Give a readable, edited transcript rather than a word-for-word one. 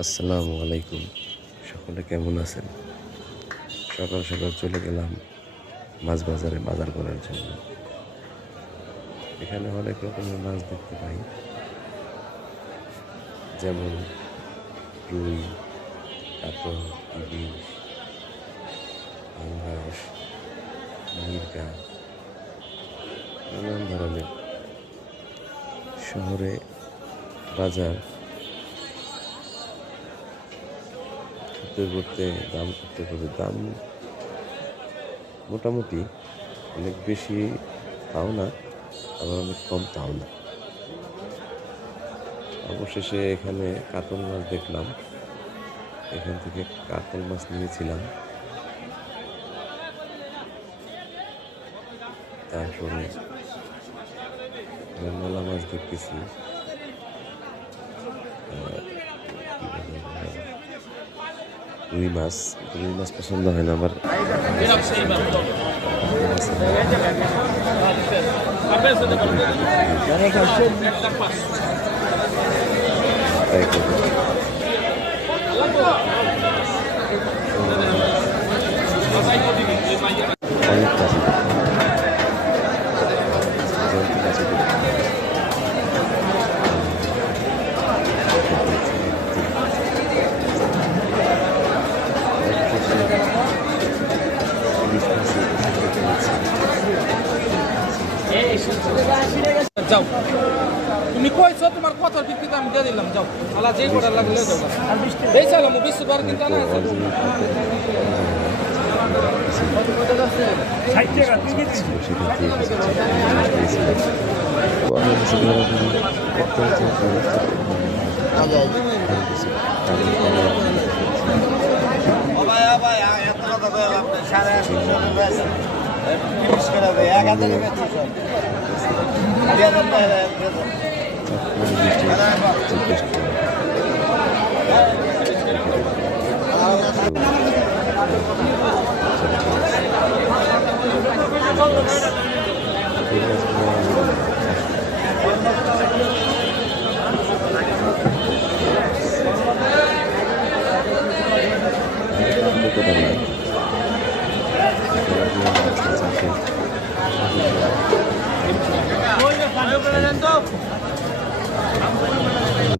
আসসালামু আলাইকুম। সকলে কেমন আছেন? সকাল সকাল চলে গেলাম মাছ বাজারে বাজার করার জন্য। এখানে অনেক রকমের মাছ দেখতে পাই, যেমন রুই, কাতল, ইলিশ, পাঙ্গাস, মিরগা, নানান ধরনের। শহরে বাজার করতে দাম মোটামুটি অনেক বেশি তাও না, আবার অনেক কম তাও না। অবশেষে এখানে কাতল মাছ দেখলাম, এখান থেকে কাতল মাছ নিয়েছিলাম। তারপরে মলা মাছ দেখতেছি, রুই মাছ পছন্দ হয় না আমার। অনেক কাছে যাও, তুমি কইছো তোমার কথার ভিত্তিতে আমি দিয়ে দিলাম। যাও, আলা যে অর্ডার লাগলে যাও। এই চালামু 20 বার কিন্তু না আছে। 60 টাকা তুমি কি দিছো? Thank you.